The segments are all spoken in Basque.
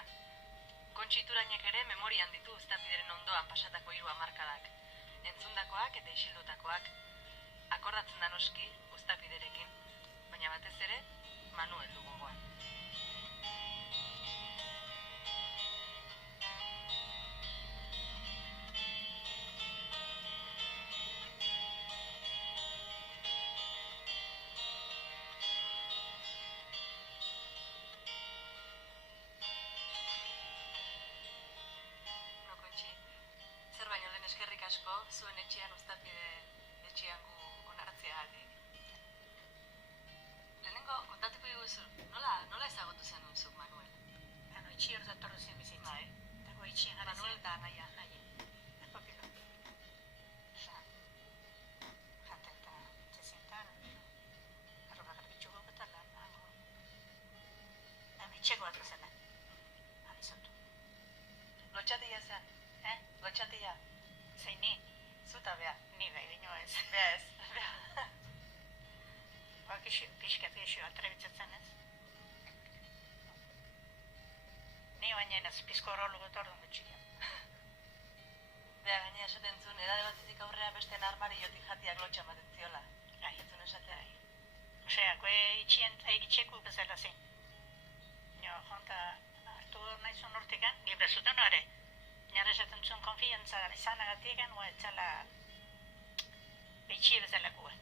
da. Kontxiturainek ere memorian ditu Uztapideren ondoan pasatako 3 hamarkadak. Entzundakoak eta isildutakoak. Akordatzen da noski Uztapiderekin, baina batez ere Manuel du gogoan. Eskerrik asko, zuen etxean Uztapide etxean gu onartzeagatik. Lehenengo, kontatuko diguzu, nola ezagutu zenuen zuk, Manuel? Itxi hor datorru zen bizitza. Bai. Dago itxi gara zen. Manuel eta Anaia. Erpapilo. Jata eta txezientan, arroba garbitxuko eta lan. Itxeko bat zen. Abizatu. Lotxatia zen? Lotxatia? Zein ni? Zuta bea? Ni behi dino ez. Bea ez. Pixka atrebitzatzen ez. Ni baina ez pizko horrolu gotor dut txikia. Bea gaina esaten zuen, edade batetik aurrea beste armariotik jatiak lotxa ematen ziola. Gai. Etzun esatea. Osea, koe itxien egitxeku bezala zen. Nio, jonta hartu nahi zuen hortikan, libre zuten hori. Nara esaten zuen konfiantza izanagatik, oa etxala behitxie bezalakua.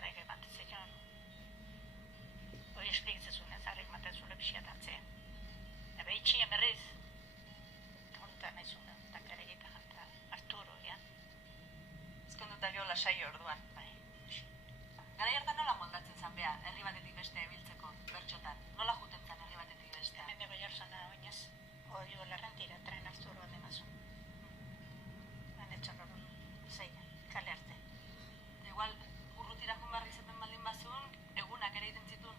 Arrek emantzen zion. Hori esplikitzen zuen ez, arrek emantzen zuen pixia tantzea. Behitxie berriz. Honta nahi zuen, takare egita janta Arturo, ja. Ezkonduta geho lasai orduan. Bai. Garai hartan nola moldatzen zan bea, herri batetik beste biltzeko, bertxotan? Nola juten zan herri batetik bestea? Hemen dago jarzana oinez. Odio larrantira, tren Arturo demazun. Anetxan horren zeina, kale arte. Igual, urrutira joan behar izaten baldin bazun, egunak ere egiten zituen?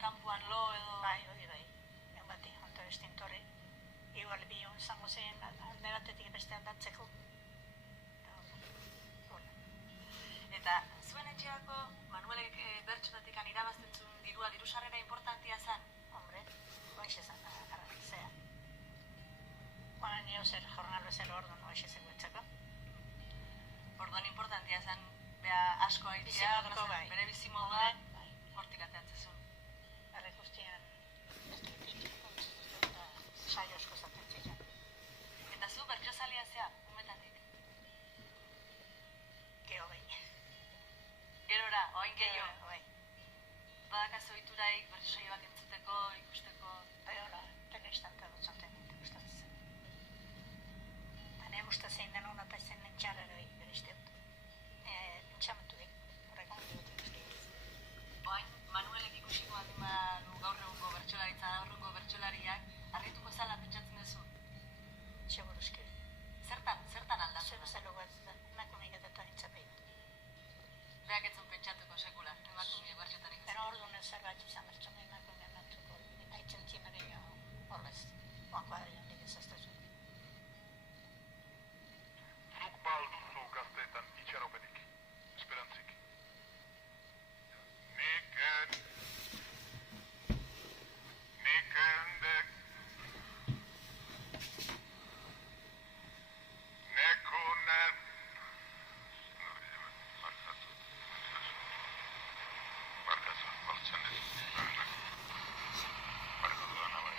Kampuan lo edo... Bai, hori bai. Egun bati, honta bestintorri. Igual bi hon zango zen alde batetik beste aldatzeko. Eta zuen etxeako Manuelek bertxotatik irabazten zuen dirua, diru sarrera importantia zen? Hombre, hoxe zen zea. Guanan nio zer jornal bezala orduan hoxe zegoetzako. Orduan importantia zen, bea asko aitzea, Bizimodoko bai. bere bizimodua, Bai. hortik ateatzen zuen. Arre guztian, ez dut eta saio asko zaten ziren. Eta zu bertxozalia zea, umetatik? Gero behin. Gerora, oain gehiago. Bai. Badakazu ohituraik bertxosaio bat entzuteko, ikusteko... Bai, hola, telebistan eta dutzen gustatzen zen. Hane gusta zein den hona eta zen nintxarreroi beristeut. Nintxamentu dik, horrek ondi dut ikusti. Oain, Manuelek ikusiko baldin badu gaur egungo bertsolaritza, gaur egungo bertsolariak, harrituko zala pentsatzen duzu? Seguruzki. Zertan aldatu Zue da? bezala guaz, emakumeik eta nintzapei dut. Beak etzun pentsatuko sekula, emakumeak bertxotarik. Pero orduan ez zerbait izan bertxome emakume emantuko, aitzen tina gehiago horrez, oanko adrian dik ezaztazu. Zuk ba alduzu gazteetan itxaropenik, esperantzik. Nikendek nekunen Barkatu, hortzen ez. Barkatu dana bai.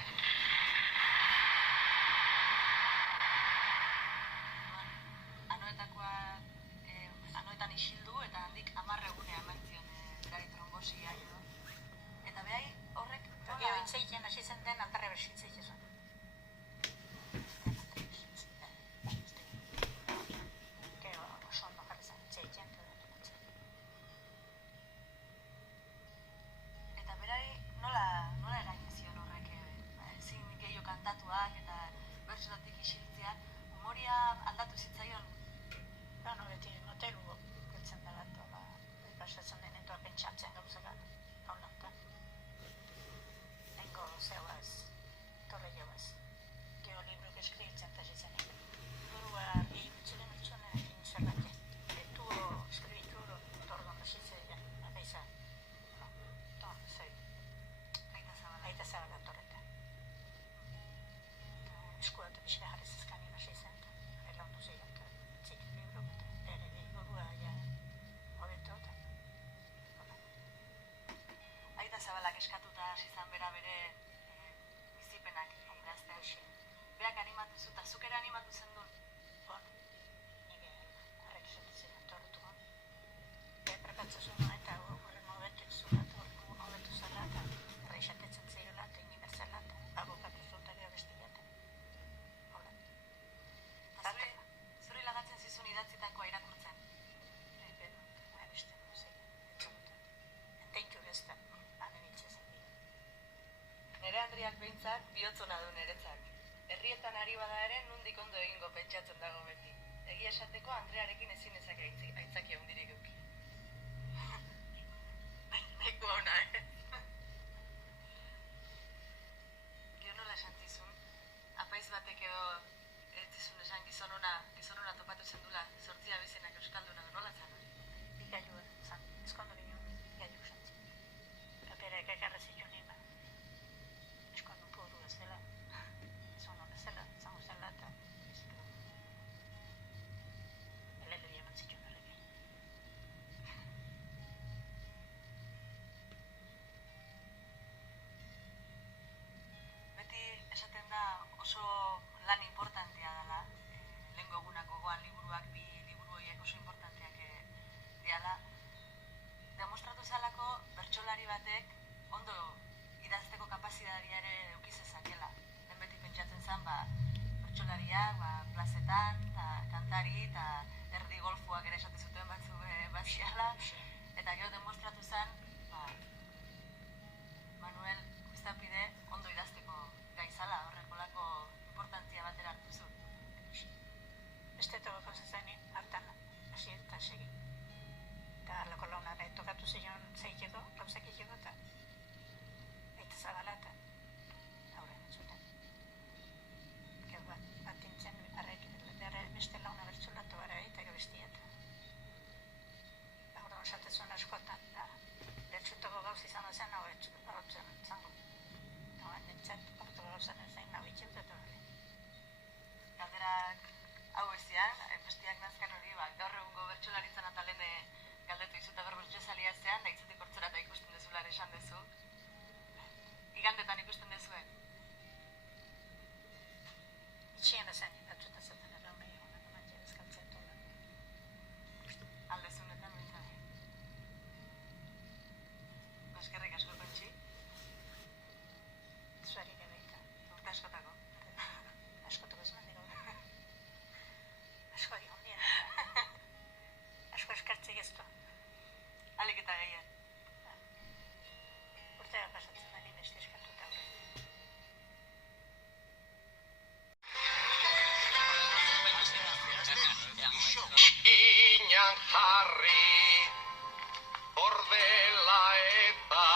Anoetan isildu eta handik 10 egunea eman zion berari trombosia edo. Eta behai horrek... Gero itzeiten hasi zen den aldarre berxitzeite zuen. Gero oso ondo jarri zen itzeiten, Eta berari nola eragin zion horrek ezin gehiago kantatuak eta bertsotatik isiltzea, humoria aldatu zitzaion? Gano beti notelu giltzen da bat, pasatzen denetoa pentsatzen gauzaka, haunauta. Nengo zeoaz Andreak eskatuta hasi izan bera bere bizipenak idazten. Beak animatu zu, eta zuk ere animatu zendun. Bon, nik arrek esatzen entortuan. Prekatzasuna eta horren hobetu zula, horren hobetu zela, eta erreixatetzen zeirela, eta unibertsala, eta abokatu zutaria beste jaten. Hola. Zuri lagatzen zizun idatzitakoa irakurtzen. Beste, no sei, etxamutan. Enteintu bezta, hanen itxezen dira. Nere Andriak behintzat bihotzona du neretzak. Herrietan ari bada ere nundik ondo egingo pentsatzen dago beti. Egia esateko Andrearekin ezin ezak aitzakia hundirik euki. Nahiko hona, Gio nola esan zizun, apaiz batek edo ez zizun esan gizon ona topatu zendula, 8 abizenak euskalduna nola zan? Bikailua, zan, eskondo ginen, bikailu zantzen. Kaperak ekarra zituen nina. Eskondo puru zela. Eskondo bezala, zango zela eta biziko. Elelu jaman zituen horrekin. Beti esaten da oso lan importantea dela, lehengo egunako gogoan liburuak, 2 liburu horiek oso importanteak diala. Demostratu zalako bertsolari batek ondo idazteko kapazitatea ere eduki zezakela. Lehen beti pentsatzen zen, bertsolariak, plazetan, kantari, eta erdi golfoak ere esate zuten batzuk baziala. Eta gero demostratu zen, Manuel Izapide ondo idazteko gaizala, horrekolako importantzia batera hartu zu. Beste toko zezanin hartan hasi eta segi. Eta loko launara tokatu zion zeiteko, gauzak itxeko eta eta zabala eta aurren entzuten. Gero bat intzen arrek beste launa bertsolatu gara eta bestia eta aurren osatezun askotan da bertxutoko gauz izan zen hau zen zango. Nintzat orto gauzan ezain nahi itxeut hori. Galderak hau ezian, bestiak nazkan hori, gaur egungo bertsolaritzan atalen galdetu izuta berbertxozalia zean, da itzutik hortzera eta ikusten dezular esan dezu. Igandetan ikusten dezue? Itxien ezain, batzuta zaten errauna egonak mantia bezkaltzea tola. Aldezunetan bintzai. Eskerrik asko kontxi. Zuari ere baita. Urte askotako. Askotako ez mendik gaur. Asko di hondia. Asko eskartzik ez du. Alik eta gehien. Urtea pasatzen da ni beste eskartuta aurre. Inan jarri bordela eta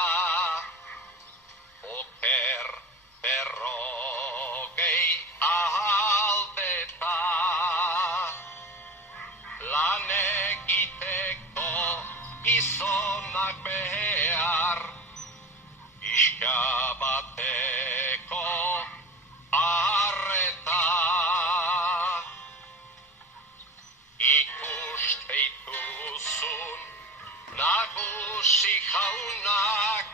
oker berrogei ahaldeta lan egiteko gizonak behar iska bateko arreta ikusteituzun nagusi jaunak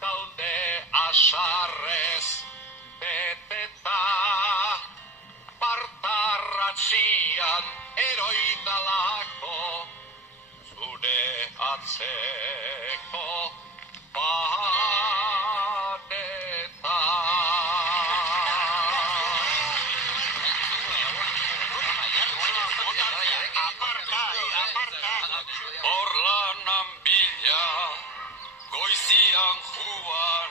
daude asarrez beteta partarratzian eroidalako zure atzeko padeta. Orlanan bila goizian juan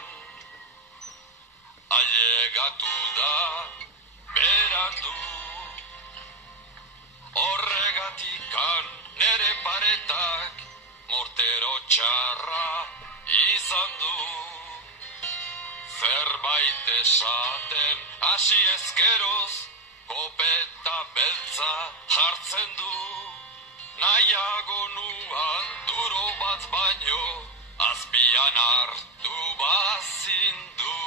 ailegatu da berandu horregatikan nere paretak mortero txarra izan du zerbait esaten hasi ezkeroz kopeta beltza jartzen du nahiago nuan duro bat baino azpian hartu bazindu.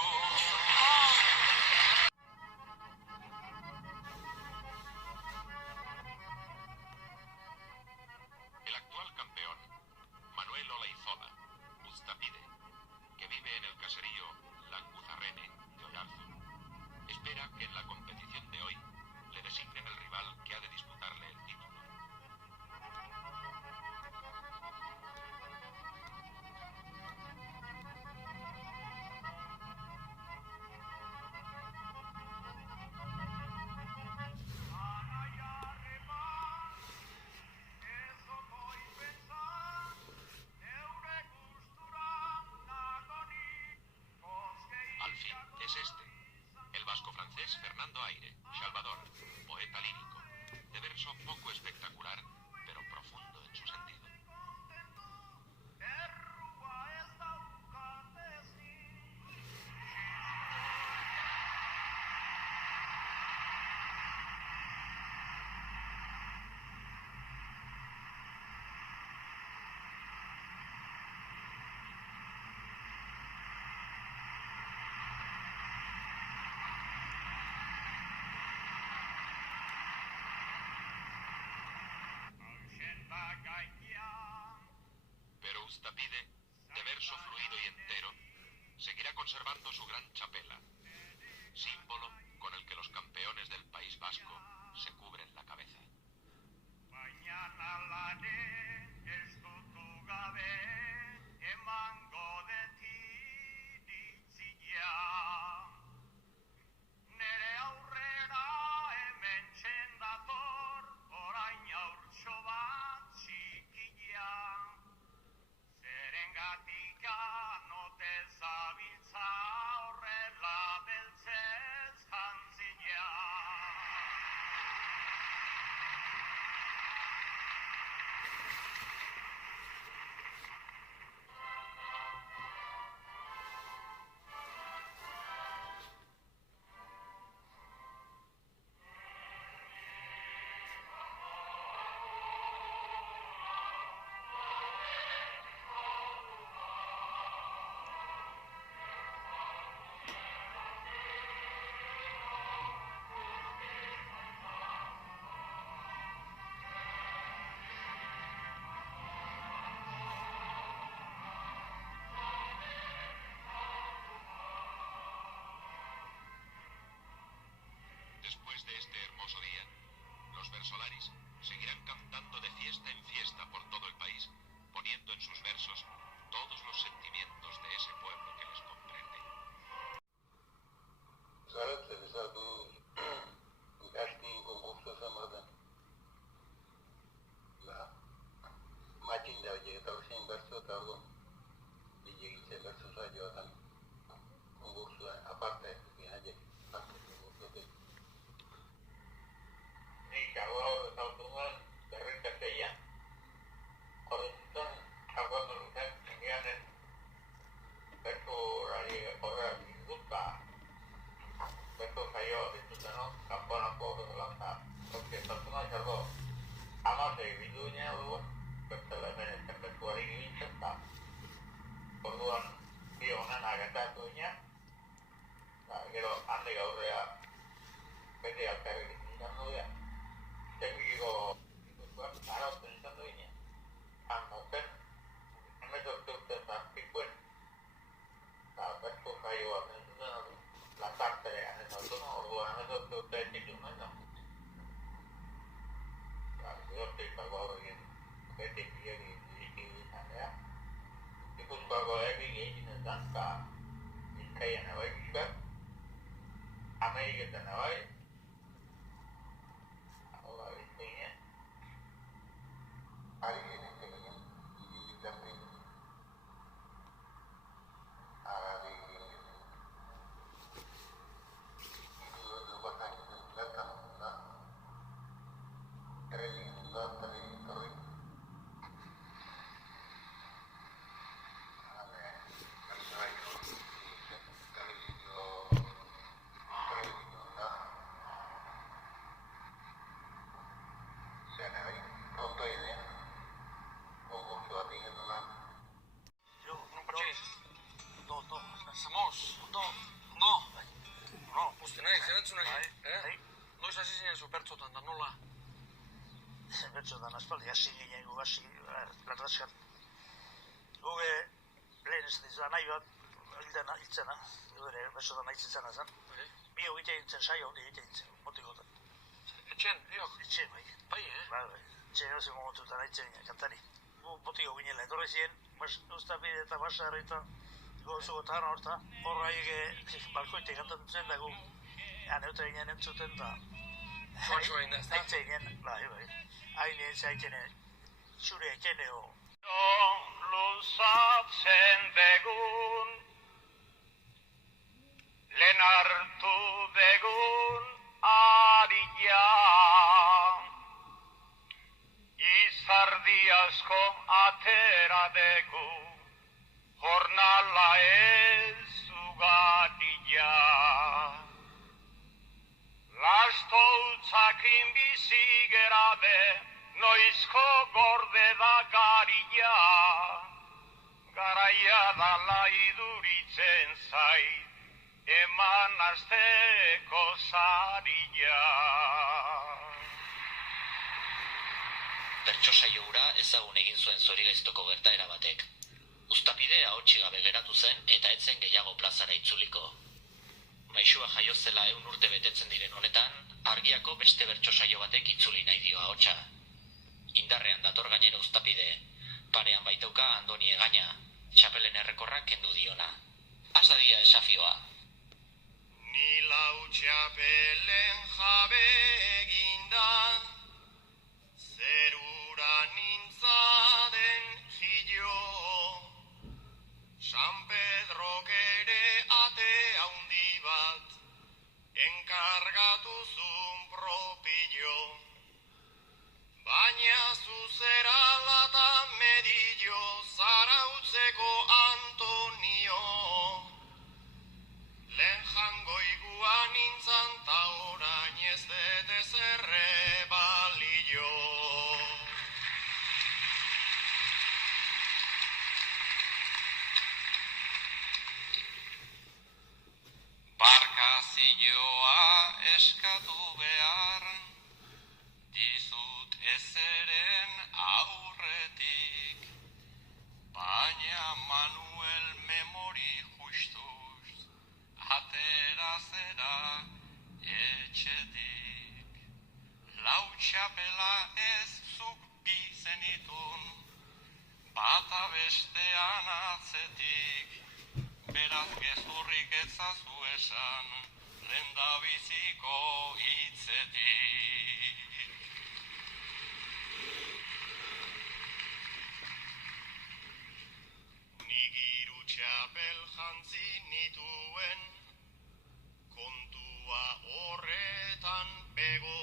El actual campeón, Manuel Olaizola, Ustapide, que vive es Fernando Aire, Salvador, poeta lírico, de verso poco espectacular, pero profundo en su sentido. Pero Ustapide, de verso fluido y entero, seguirá conservando su gran chapela, símbolo con el que los campeones del País Vasco se cubren la cabeza. Después de este hermoso día, los versolaris seguirán cantando de fiesta en fiesta por todo el país, poniendo en sus versos todos los sentimientos de ese pueblo que les comprende. Noiz hasi zinen zu bertsotan da nola? Bertsotan aspaldi hasi ginen gu hasi latrazkan. Guge lehen ez dizua nahi bat hiltzena, gure bertsotan nahi zitzena zen. Bi egite dintzen saio hori egite dintzen, motikotan. Etxen, diok? Etxen, bai. Bai, Bai. Etxen hori momentutan nahi zen kantari. Gu motiko ginela, etorri ziren, Ustapide eta Basarri eta gozuko eta gana horta. Horra balkoitek kantatzen da gu. Neutra ginen entzuten da. Soatxo egin da, ez da? Aitze ginen, bai. Hain ez aitzene, zure aitzene ho. Luzatzen degun, lehen hartu degun, deku, jornala ez ugatia. Lastoutzakin bizi gerabe, noizko gorde da garia. Garaia dala iduritzen zait, eman asteko saria. Bertso saio hura ezagun egin zuen Zorigaiztoko gertaera batek. Uztapide ahotsik gabe geratu zen eta ez zen gehiago plazara itzuliko. Maisua jaio zela 100 urte betetzen diren honetan, Argiako beste bertso saio batek itzuli nahi dio ahotsa. Indarrean dator gainera Uztapide, parean baitauka Andoni Egaña, txapelen errekorrak kendu diona. Has dadia esafioa. Ni lau txapelen jabe eginda, zerura nintzaden jillo, San Pedrok ere ate haundi bat, enkargatu zun propillo, baina zuzera lata medillo, zarautzeko Antonio, lehen jangoigua nintzan ta orain ez dut ezerre balio. Barkazioa eskatu behar, dizut ezeren aurretik, baina Manuel memori justuz, atera zera etxetik. Lau txapela ez zuk bi zenitun, bata bestean atzetik, beraz gezurrik etzazu esan, lehendabiziko hitzetik. Nik 3 txapel jantzi nituen, kontua horretan bego,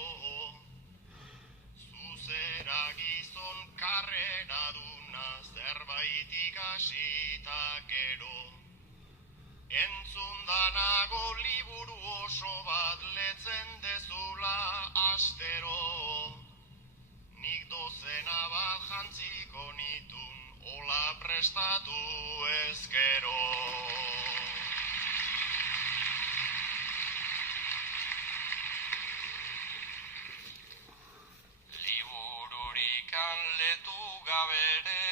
zuzera gizon karrera duna zerbait ikasita gero. Entzundanago liburu oso bat letzen dezula astero, nik dozena bat jantziko nitun, hola prestatu ezkero. Libururikan letu gabere,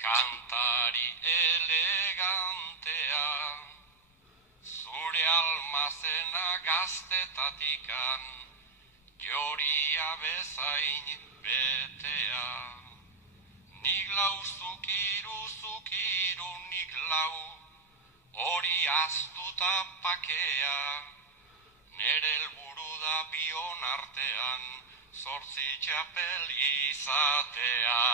kantari elegantea, zure almazena gaztetatikan, joria bezain betea. Nik lau zukiru, nik lau, hori aztuta pakea, nere helburu da bion artean, 8 txapel izatea.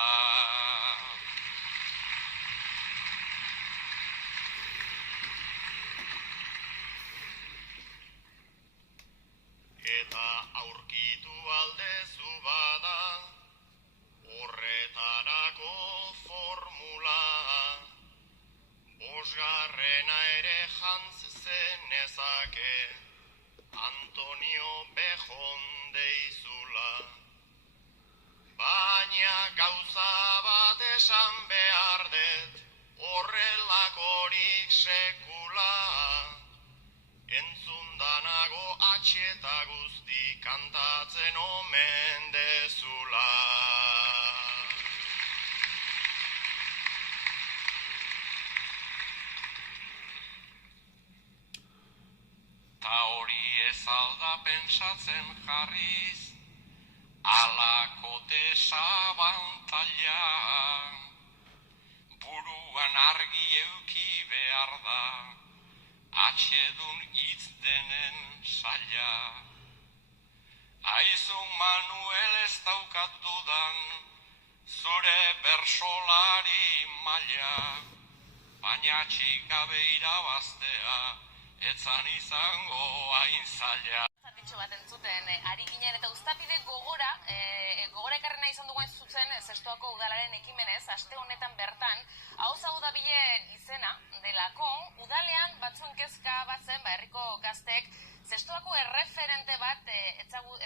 Eta aurkitu aldezu bada, horretarako formula, 5. ere jantz zenezake, Antonio Bejon deizula. Baina gauza bat esan behar dut, horrelakorik sekula, entzundanago atxeta guzti kantatzen omen dezula. Ta hori ez alda pentsatzen jarriz, alako desabantaila, buruan argi euki behar da, atxedun hitz denen saia. Aizun Manuel ez daukat dudan, zure bersolari maila, baina txikabe irabaztea, etzan izango hain zaila. zatitxo bat entzuten ari ginen, eta Uztapide gogora ekarri nahi izan dugu zuzen Zestoako udalaren ekimenez, aste honetan bertan, hau dabilen izena delako, udalean batzuen kezka bat zen, herriko gaztek, Zestoako erreferente bat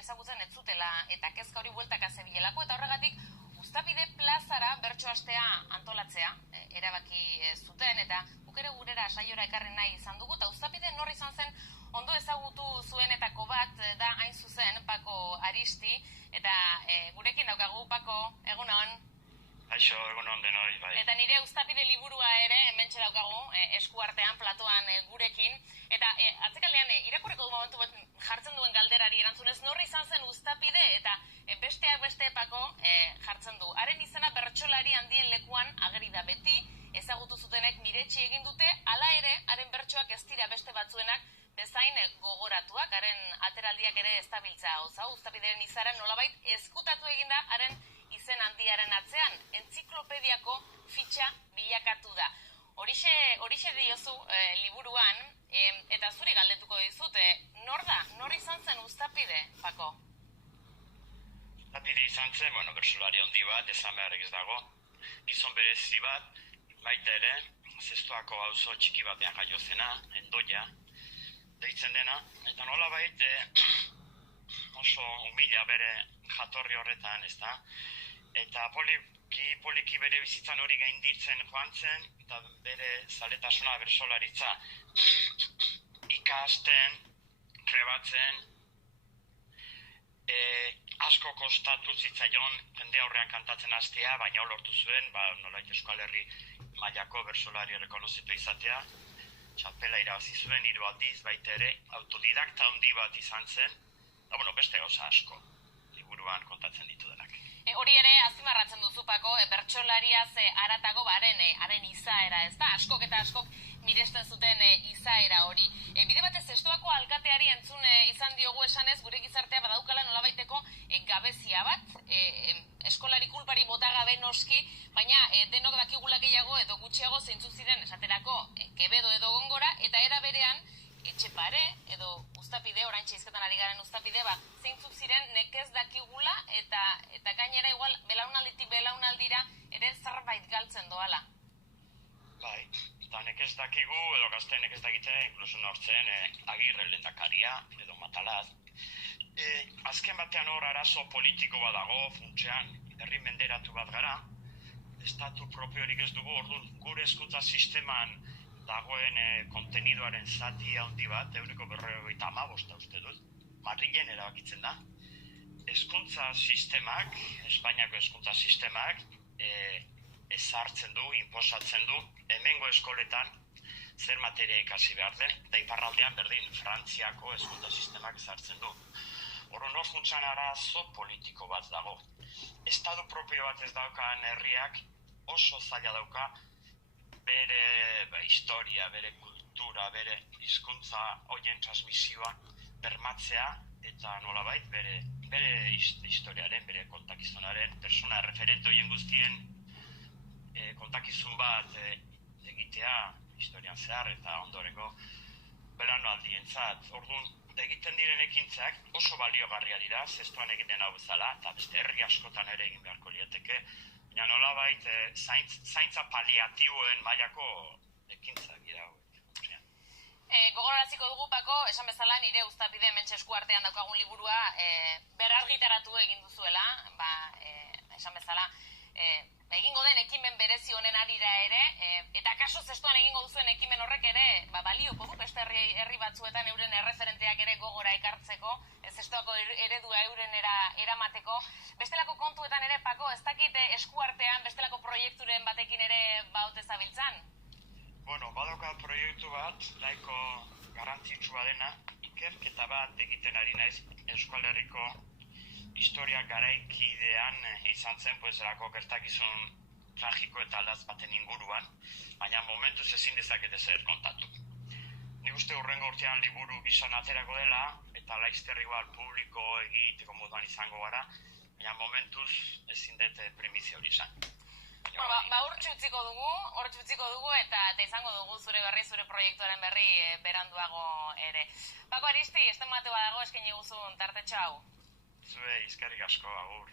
ezagutzen ez zutela, eta kezka hori bueltaka zebilelako, eta horregatik Uztapide plazara bertso astea antolatzea erabaki zuten, eta ere gurera saiora ekarri nahi izan dugu, eta Uztapide nor izan zen ondo ezagutu zuenetako bat da hain zuzen Pako Aristi, eta gurekin daukagu, Pako, egun hon? Aixo, egun hon denoi, bai. Eta nire Uztapide liburua ere hementxe daukagu, eskuartean, platoan gurekin, eta atzekaldean irakurriko du momentu bat jartzen duen galderari erantzunez, nor izan zen Uztapide, eta besteak beste Pako jartzen du. Haren izena bertsolari handien lekuan ageri da beti, ezagutu zutenek miretsi egin dute, hala ere, haren bertsoak ez dira beste batzuenak bezain gogoratuak, haren ateraldiak ere ez dabiltza hau, Uztapideren izara nolabait ezkutatu eginda haren izen handiaren atzean, entziklopediako fitxa bilakatu da. Horixe diozu liburuan, eta zuri galdetuko dizut, nor izan zen Uztapide, Pako? Uztapide izan zen, bertsolari handi bat, esan beharrik ez dago, gizon berezi bat, baita ere, Zestoako auzo txiki batean jaio zena, Endoia, deitzen dena, eta nolabait oso humila bere jatorri horretan, ezta? Eta poliki bere bizitzan hori gainditzen joan zen, eta bere zaletasuna bertsolaritza ikasten, trebatzen, asko kostatu zitzaion jende aurrean kantatzen hastea, baina lortu zuen, nolait Euskal Herri mailako bertsolari rekonozitu izatea, txapela irabazi zuen 3 aldiz, baita ere, autodidakta handi bat izan zen, eta beste gauza asko, liburuan kontatzen ditu denak. Hori ere, azpimarratzen duzu, Pako, bertsolariaz haratago haren izaera, ez da? Askok eta askok miresten zuten izaera hori. Bide batez, Zestoako alkateari entzun izan diogu esanez, gure gizartea badaukala nolabaiteko gabezia bat, eskolari kulpari bota gabe noski, baina denok dakigula gehiago edo gutxiago zeintzuk ziren esaterako Kebedo edo Gongora, eta era berean, Etxepare edo Uztapide, oraintxe hizketan ari garen Uztapide, zeintzuk ziren nekez dakigula eta gainera igual belaunalditik belaunaldira ere zerbait galtzen doala. Bai, eta nekez dakigu edo gazte nekez dakite, inkluso nortzen Agirre lehendakaria edo Matalaz. Azken batean hor arazo politiko bat dago, funtsean herri menderatu bat gara, estatu propiorik ez dugu, orduan gure hezkuntza sisteman dagoen konteniduaren zati handi bat, 195 uste dut, Madrilen erabakitzen da. Hezkuntza sistemak, Espainiako hezkuntza sistemak, ezartzen du, inposatzen du, hemengo eskoletan zer materia ikasi behar den, eta iparraldean berdin, Frantziako hezkuntza sistemak ezartzen du. Orduan hor funtsan arazo politiko bat dago. Estatu propio bat ez daukan herriak oso zaila dauka bere historia, bere kultura, bere hizkuntza horien transmisioa bermatzea eta nolabait bere historiaren, bere kontakizunaren, persona referente horien guztien kontakizun bat egitea historian zehar eta ondorengo belaunaldientzat. Orduan, egiten diren ekintzak oso baliogarria dira, Zestoan egiten hau bezala, eta beste herri askotan ere egin beharko liateke, baina nolabait zaintza paliatiboen mailako ekintzak dira hauek. Gogoraraziko dugu, Pako, esan bezala nire Uztapide hementxe eskuartean daukagun liburua berargitaratu egin duzuela, esan bezala egingo den ekimen berezi honen arira ere, eta kaso Zestoan egingo duzuen ekimen horrek ere balioko du beste herri batzuetan euren erreferenteak ere gogora ekartzeko, Zestoako eredua eurenera eramateko. Bestelako kontuetan ere, Pako, ez dakit eskuartean bestelako proiekturen batekin ere baute zabiltzan? Badaukat proiektu bat, nahiko garrantzitsua dena, ikerketa bat egiten ari naiz Euskal Herriko historia garaikidean izan zen, erako gertakizun tragiko eta latz baten inguruan, baina momentuz ezin dezakete zer kontatu. Nik uste hurrengo urtean liburu gizon aterako dela, eta laizter igual publiko egiteko moduan izango gara, baina momentuz ezin dut primizia hori izan. Hortxe utziko dugu eta izango dugu zure proiektuaren berri beranduago ere. Pako Aristi, esten bate badago eskaini guzun tartetxo hau. Zue, izkarrik asko, agur.